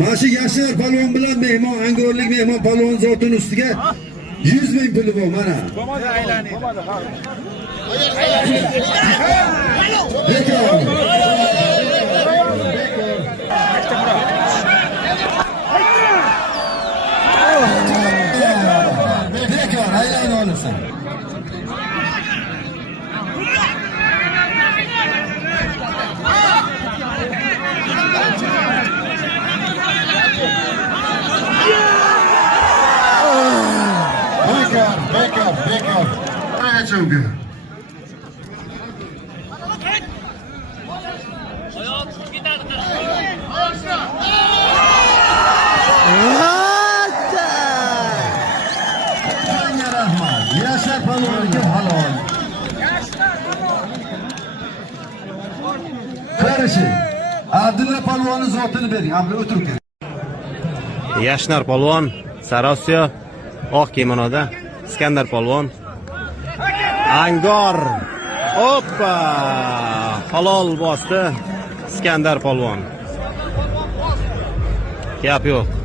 Mana shu Yashar palvon bilan mehmon, angorlik mehmon palvon zotining ustiga 100 ming puli bor mana. Bekor, aylanib olasan. Bekor. Aylanib. Yashar palvonga halol. Qarashing. Abdulla palvonning zotini bering. Amri o'tirib keling. Yashnar polvon, Sarosiyo, oq kimonoda, Iskandar polvon. Angor. Hoppa! Halol bosdi Iskandar polvon. Gap yo'q.